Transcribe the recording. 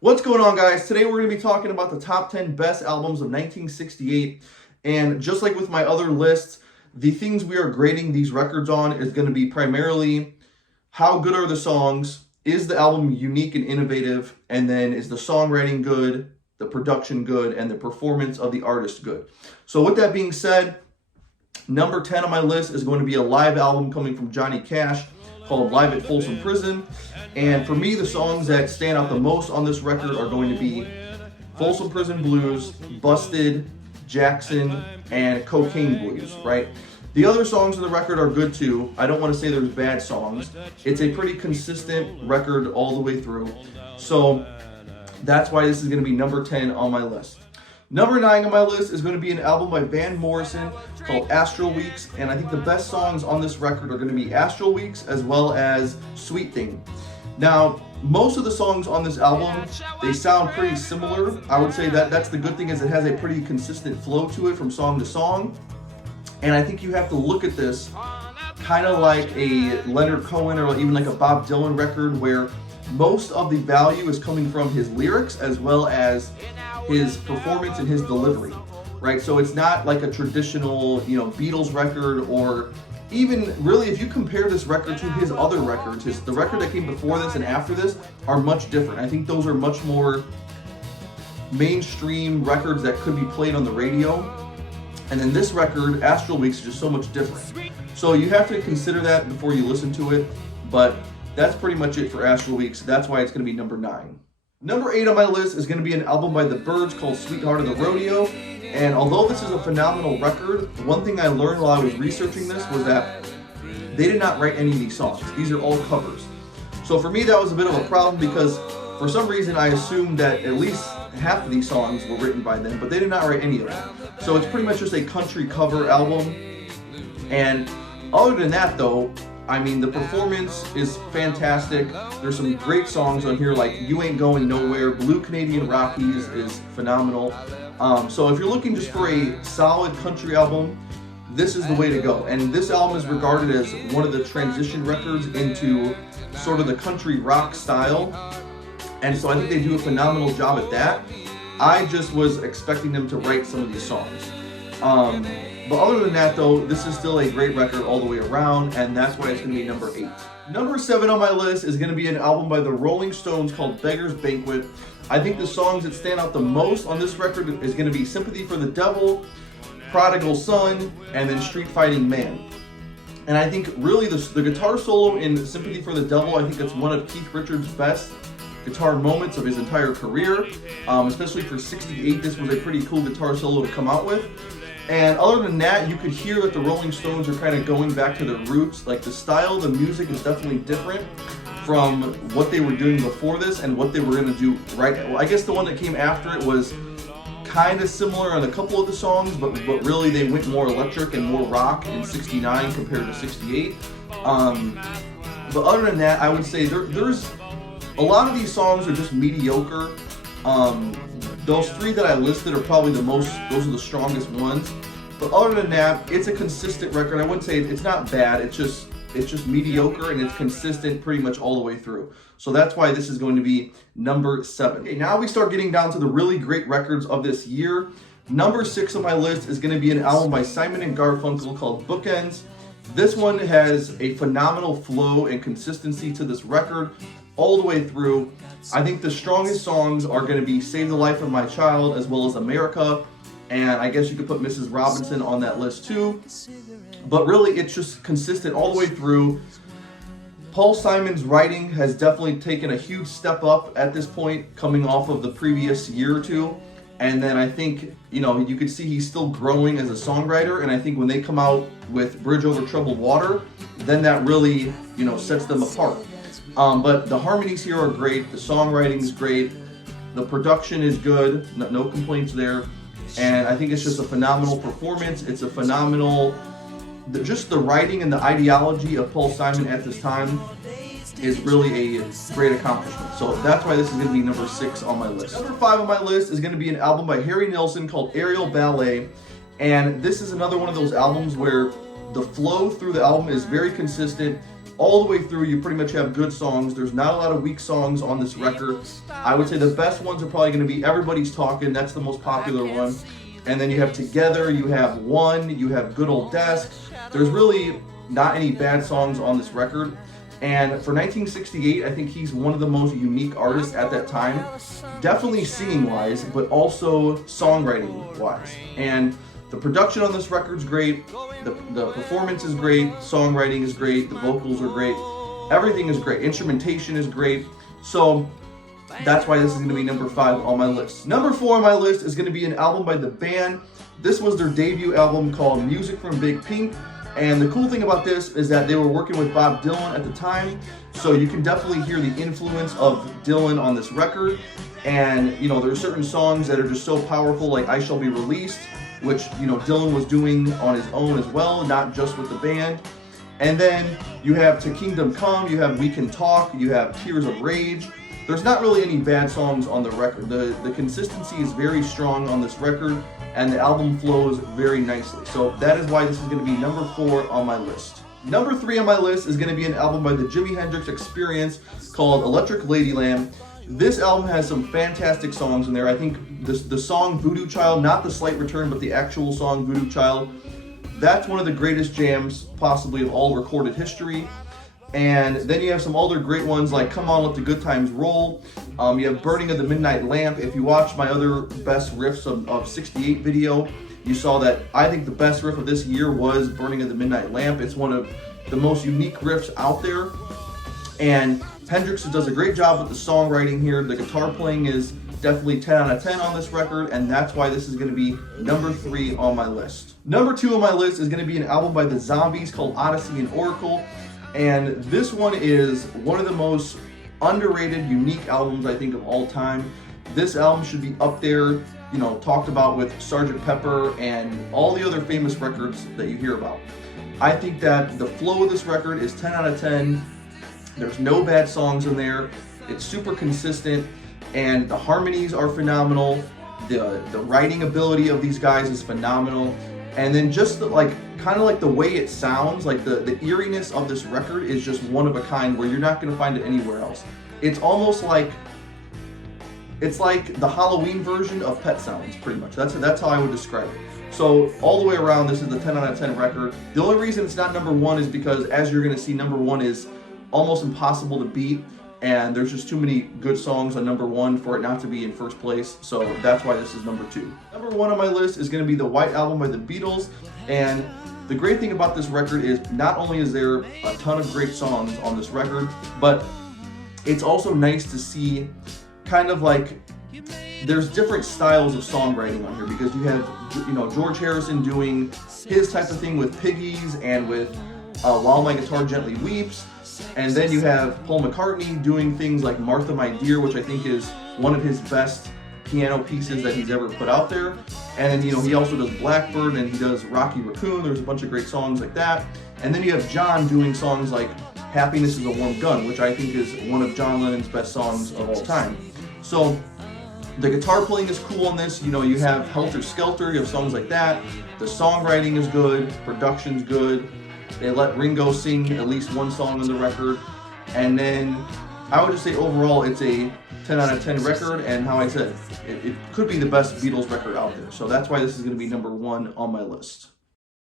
What's going on, guys? Today we're going to be talking about the top 10 best albums of 1968. And just like with my other lists, the things we are grading these records on is going to be primarily how good are the songs, is the album unique and innovative, and then is the songwriting good, the production good, and the performance of the artist good. So with that being said, number 10 on my list is going to be a live album coming from Johnny Cash called Live at Folsom Prison. And for me, the songs that stand out the most on this record are going to be Folsom Prison Blues, Busted, Jackson, and Cocaine Blues, right? The other songs on the record are good too. I don't want to say there's bad songs. It's a pretty consistent record all the way through. So that's why this is going to be number 10 on my list. Number 9 on my list is going to be an album by Van Morrison called Astral Weeks, and I think the best songs on this record are going to be Astral Weeks as well as Sweet Thing. Now, most of the songs on this album, they sound pretty similar. I would say that that's the good thing, is it has a pretty consistent flow to it from song to song. And I think you have to look at this kind of like a Leonard Cohen or even like a Bob Dylan record, where most of the value is coming from his lyrics as well as his performance and his delivery, right? So it's not like a traditional, Beatles record, or even really if you compare this record to his other records, the record that came before this and after this are much different. I think those are much more mainstream records that could be played on the radio. And then this record, Astral Weeks, is just so much different. So you have to consider that before you listen to it. But that's pretty much it for Astral Weeks. That's why it's going to be number 9. Number 8 on my list is going to be an album by The Byrds called Sweetheart of the Rodeo. And although this is a phenomenal record, one thing I learned while I was researching this was that they did not write any of these songs. These are all covers. So for me, that was a bit of a problem, because for some reason I assumed that at least half of these songs were written by them, but they did not write any of them. So it's pretty much just a country cover album. And other than that, though, I mean, the performance is fantastic. There's some great songs on here like You Ain't Going Nowhere, Blue Canadian Rockies is phenomenal. So if you're looking just for a solid country album, this is the way to go. And this album is regarded as one of the transition records into sort of the country rock style. And so I think they do a phenomenal job at that. I just was expecting them to write some of these songs. But other than that, though, this is still a great record all the way around, and that's why it's going to be number 8. Number 7 on my list is going to be an album by the Rolling Stones called Beggar's Banquet. I think the songs that stand out the most on this record is going to be Sympathy for the Devil, Prodigal Son, and then Street Fighting Man. And I think really the guitar solo in Sympathy for the Devil, I think it's one of Keith Richards' best guitar moments of his entire career. Especially for 68, this was a pretty cool guitar solo to come out with. And other than that, you could hear that the Rolling Stones are kind of going back to their roots. Like, the style, the music is definitely different from what they were doing before this and what they were going to do right. Well, I guess the one that came after it was kind of similar on a couple of the songs, but really they went more electric and more rock in 69 compared to 68. But other than that, I would say there's a lot of these songs are just mediocre. Those 3 that I listed are probably those are the strongest ones. But other than that, it's a consistent record. I wouldn't say it's not bad. It's just mediocre, and it's consistent pretty much all the way through. So that's why this is going to be number 7. Okay, now we start getting down to the really great records of this year. Number 6 on my list is going to be an album by Simon and Garfunkel called Bookends. This one has a phenomenal flow and consistency to this record all the way through. I think the strongest songs are going to be Save the Life of My Child as well as America, and I guess you could put Mrs. Robinson on that list too. But really, it's just consistent all the way through. Paul Simon's writing has definitely taken a huge step up at this point, coming off of the previous year or two. And then I think, you could see he's still growing as a songwriter, and I think when they come out with Bridge Over Troubled Water, then that really, sets them apart. But the harmonies here are great, the songwriting is great, the production is good, no complaints there, and I think it's just a phenomenal performance. It's a phenomenal, just the writing and the ideology of Paul Simon at this time is really a great accomplishment. So that's why this is going to be number 6 on my list. Number 5 on my list is going to be an album by Harry Nilsson called Aerial Ballet, and this is another one of those albums where the flow through the album is very consistent. all the way through, you pretty much have good songs. There's not a lot of weak songs on this record. I would say the best ones are probably going to be Everybody's Talking. That's the most popular one. And then you have Together, you have One, you have Good Old Desk. There's really not any bad songs on this record. And for 1968, I think he's one of the most unique artists at that time. Definitely singing-wise, but also songwriting-wise. And the production on this record's great, the performance is great, songwriting is great, the vocals are great, everything is great, instrumentation is great. So that's why this is going to be number 5 on my list. Number 4 on my list is going to be an album by The Band. This was their debut album called Music from Big Pink. And the cool thing about this is that they were working with Bob Dylan at the time, so you can definitely hear the influence of Dylan on this record. And, you know, there are certain songs that are just so powerful, like I Shall Be Released, which, you know, Dylan was doing on his own as well, not just with the band. And then you have To Kingdom Come, you have We Can Talk, you have Tears of Rage. There's not really any bad songs on the record. The consistency is very strong on this record, and the album flows very nicely. So that is why this is going to be number 4 on my list. Number 3 on my list is going to be an album by the Jimi Hendrix Experience called Electric Ladyland. This album has some fantastic songs in there. I think the song Voodoo Child, not the Slight Return, but the actual song Voodoo Child, that's one of the greatest jams possibly of all recorded history. And then you have some other great ones like Come On Let the Good Times Roll. You have Burning of the Midnight Lamp. If you watch my other best riffs of 68 video, you saw that I think the best riff of this year was Burning of the Midnight Lamp. It's one of the most unique riffs out there. And Hendrix does a great job with the songwriting here. The guitar playing is definitely 10 out of 10 on this record, and that's why this is going to be number 3 on my list. Number 2 on my list is going to be an album by the Zombies called Odyssey and Oracle. And this one is one of the most underrated, unique albums I think of all time. This album should be up there, you know, talked about with Sgt. Pepper and all the other famous records that you hear about. I think that the flow of this record is 10 out of 10. There's no bad songs in there. It's super consistent, and the harmonies are phenomenal. The writing ability of these guys is phenomenal. And then just kind of like the way it sounds, like the eeriness of this record is just one of a kind, where you're not going to find it anywhere else. It's almost like, it's like the Halloween version of Pet Sounds, pretty much. That's how I would describe it. So all the way around, this is the 10 out of 10 record. The only reason it's not number 1 is because, as you're going to see, number 1 is almost impossible to beat, and there's just too many good songs on number 1 for it not to be in first place. So that's why this is number 2. Number 1 on my list is going to be the White Album by the Beatles. And the great thing about this record is not only is there a ton of great songs on this record, but it's also nice to see kind of like there's different styles of songwriting on here, because you have, you know, George Harrison doing his type of thing with Piggies and with While My Guitar Gently Weeps. And then you have Paul McCartney doing things like Martha My Dear, which I think is one of his best piano pieces that he's ever put out there. And then, you know, he also does Blackbird, and he does Rocky Raccoon. There's a bunch of great songs like that. And then you have John doing songs like Happiness is a Warm Gun, which I think is one of John Lennon's best songs of all time. So the guitar playing is cool on this. You know, you have Helter Skelter, you have songs like that. The songwriting is good, production's good. They let Ringo sing at least one song on the record. And then I would just say overall it's a 10 out of 10 record, and how I said, it could be the best Beatles record out there. So that's why this is going to be number 1 on my list.